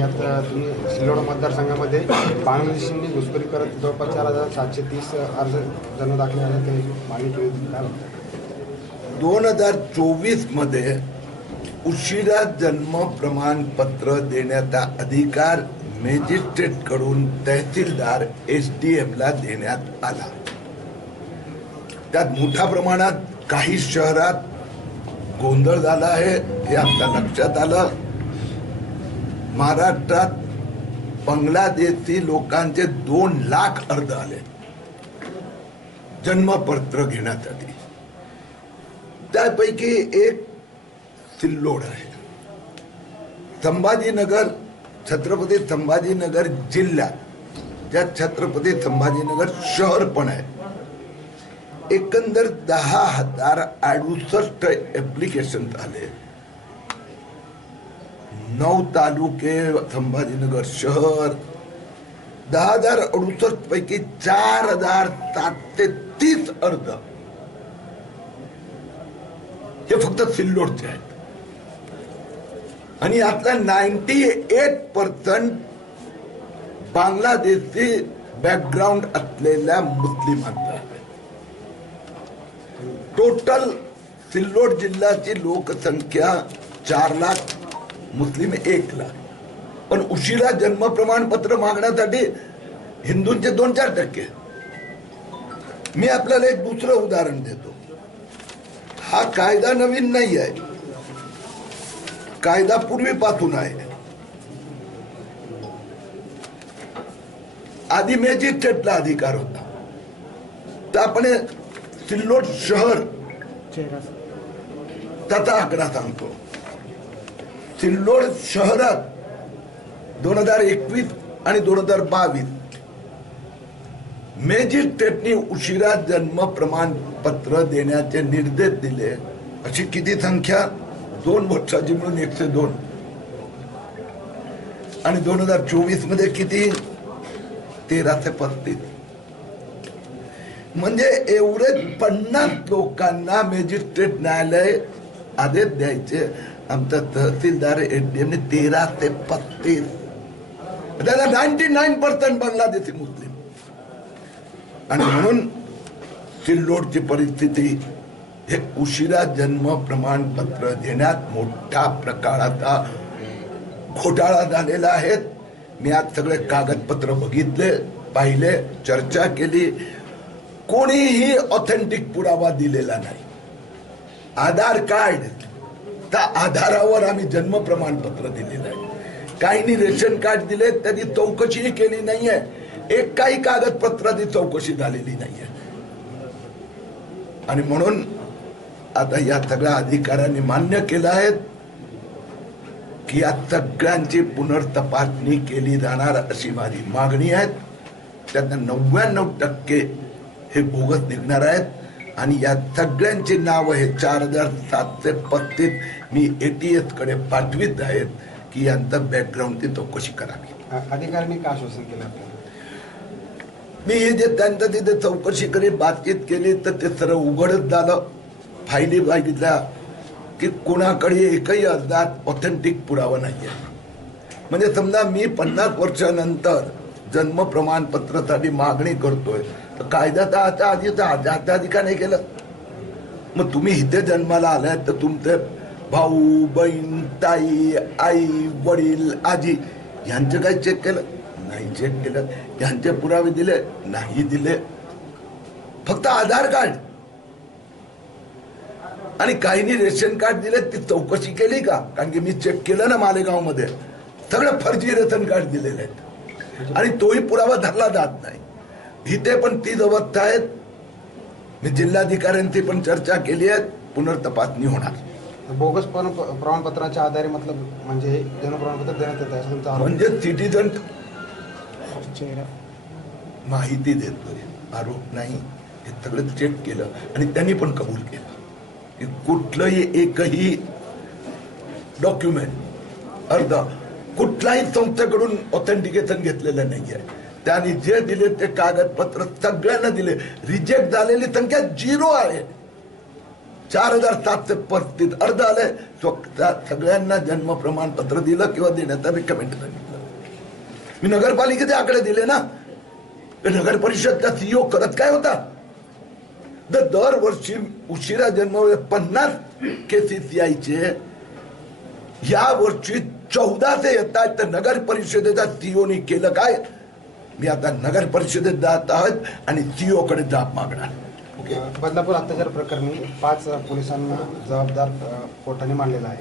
आणि तुम्ही सिल्लोड मतदारसंघामध्ये बानमती घुसखोरी करत जवळपास चार हजार सातशे तीस अर्ज जन्म दाखल झाले ते मागणी केली दोन हजार चोवीसमध्ये उशिरा जन्म प्रमाणपत्र देण्याचा अधिकार मॅजिस्ट्रेटकडून तहसीलदार एस डी एमला देण्यात आला त्यात मोठ्या प्रमाणात काही शहरात गोंधळ झाला आहे हे आमच्या लक्षात आलं महाराष्ट्रात बांगलादेशी लोकांचे दोन लाख अर्ज आले जन्मपत्र घेण्यासाठी त्यापैकी एक सिल्लोड आहे संभाजीनगर छत्रपती संभाजीनगर जिल्ह्यात त्यात छत्रपती संभाजीनगर शहर पण आहे एकंदर दहा हजार अडुसष्ट एप्लिकेशन आले नऊ तालुके संभाजीनगर शहर दहा हजार अडुसष्ट पैकी चार हजार सात ते तीस अर्ज हे फक्त सिल्लोडचे आहेत आणि यातला ninety eight percent Bangladeshi background असलेल्या मुस्लिमांचा टोटल सिल्लोड जिल्ह्याची लोकसंख्या चार लाख मुस्लिम लाख पण उशिरा जन्म प्रमाणपत्र मागण्यासाठी हिंदूंचे दोन चार टक्के मी आपल्याला एक दुसरं उदाहरण देतो हा कायदा नवीन नाही आहे कायदा पूर्वीपासून आहे आधी मॅजिस्ट्रेटला अधिकार होता तर आपण सिल्लोड शहर त्याचा आकडा सांगतो सिल्लोड शहरात दोन हजार एकवीस आणि दोन हजार बावीस मॅजिस्ट्रेटनी उशिरा जन्म प्रमाणपत्र देण्याचे निर्देश दिले अशी किती संख्या दोन वर्षाची मिळून एकशे दोन आणि दोन हजार चोवीस मध्ये किती तेराशे ते पस्तीस म्हणजे एवढे पन्नास लोकांना मेजिस्ट्रेट न्यायालय आदेश द्यायचे आमचा तहसीलदार एडीएमने तेरा ते पस्तीस त्याला ninety nine percent Bangladeshi Muslim आणि म्हणून सिल्लोडची परिस्थिती हे उशिरा जन्म प्रमाणपत्र देण्यात मोठ्या प्रकाराचा घोटाळा झालेला आहे मी आज सगळे कागदपत्र बघितले पाहिले चर्चा केली कोणीही ऑथेंटिक पुरावा दिलेला नाही आधार कार्ड त्या आधारावर आम्ही जन्म प्रमाणपत्र दिलेलं आहे काहींनी रेशन कार्ड दिले त्यांनी चौकशीही केली नाहीये एक काही कागदपत्राची चौकशी झालेली नाहीये आणि म्हणून आता या सगळ्या अधिकाऱ्यांनी मान्य केलं आहे की या सगळ्यांची पुनर्तपासणी केली जाणार अशी माझी मागणी आहे त्यांना नव्याण्णव टक्के हे बोगस निघणार आहेत आणि या सगळ्यांची नाव हे चार हजार सातशे पस्तीस मी ए टी पाठवित आहेत की यांचं ती चौकशी करावी अधिकाऱ्यांनी का आश्वासन केलं मी हे जे त्यांचं तिथे चौकशी करी बातचीत केली तर ते सर्व उघडच झालं फायली बघितल्या की कोणाकडे एकही अर्जात ऑथेंटिक पुरावा नाही म्हणजे समजा मी पन्नास वर्षानंतर जन्म प्रमाणपत्रासाठी मागणी करतोय कायदा तर आता आधी आता नाही केलं मग तुम्ही इथे जन्माला आलाय तर तुमचे भाऊ बहीण ताई आई वडील आजी यांचं काय चेक केलं नाही चेक केलं यांचे पुरावे दिले नाही दिले फक्त आधार कार्ड आणि काहींनी रेशन कार्ड दिले ती चौकशी केली का कारण की मी चेक केलं ना मालेगाव मध्ये सगळं फर्जी रेशन कार्ड दिलेले आहेत आणि तोही पुरावा धरला जात नाही इथे पण ती अवस्था आहेत मी जिल्हाधिकाऱ्यांची पण चर्चा केली आहे पुनर्तपासणी होणार बोगस प्रमाणपत्राच्या आधारे मतलब म्हणजे जन प्रमाणपत्र देण्यात येत आहे म्हणजे सिटीजन माहिती देतोय आरोप नाही हे सगळं चेक केलं आणि त्यांनी पण कबूल केलं की कुठलंही एकही डॉक्युमेंट अर्धा कुठलाही संस्थेकडून ऑथेंटिकेशन घेतलेलं नाही आहे त्यांनी जे दिले ते कागदपत्र सगळ्यांना दिले रिजेक्ट झालेली संख्या झिरो आहे चार हजार सातशे पस्तीस अर्ज आले सगळ्यांना जन्म प्रमाणपत्र दिलं किंवा देण्याचा रिकमेंड मी नगरपालिकेचे आकडे दिले ना नगर परिषदचा सीओ e करत काय होता तर दरवर्षी उशिरा जन्म पन्नास केसेस यायचे या वर्षी चौदा ते येतात तर नगर परिषदेचा सीईओनी e केलं काय मी आता नगर परिषदेत जात आहोत आणि सीओकडे जाब मागणार ओके बदलापूर अत्याचार प्रकरणी पाच पोलिसांना जबाबदार कोर्टाने मांडलेला आहे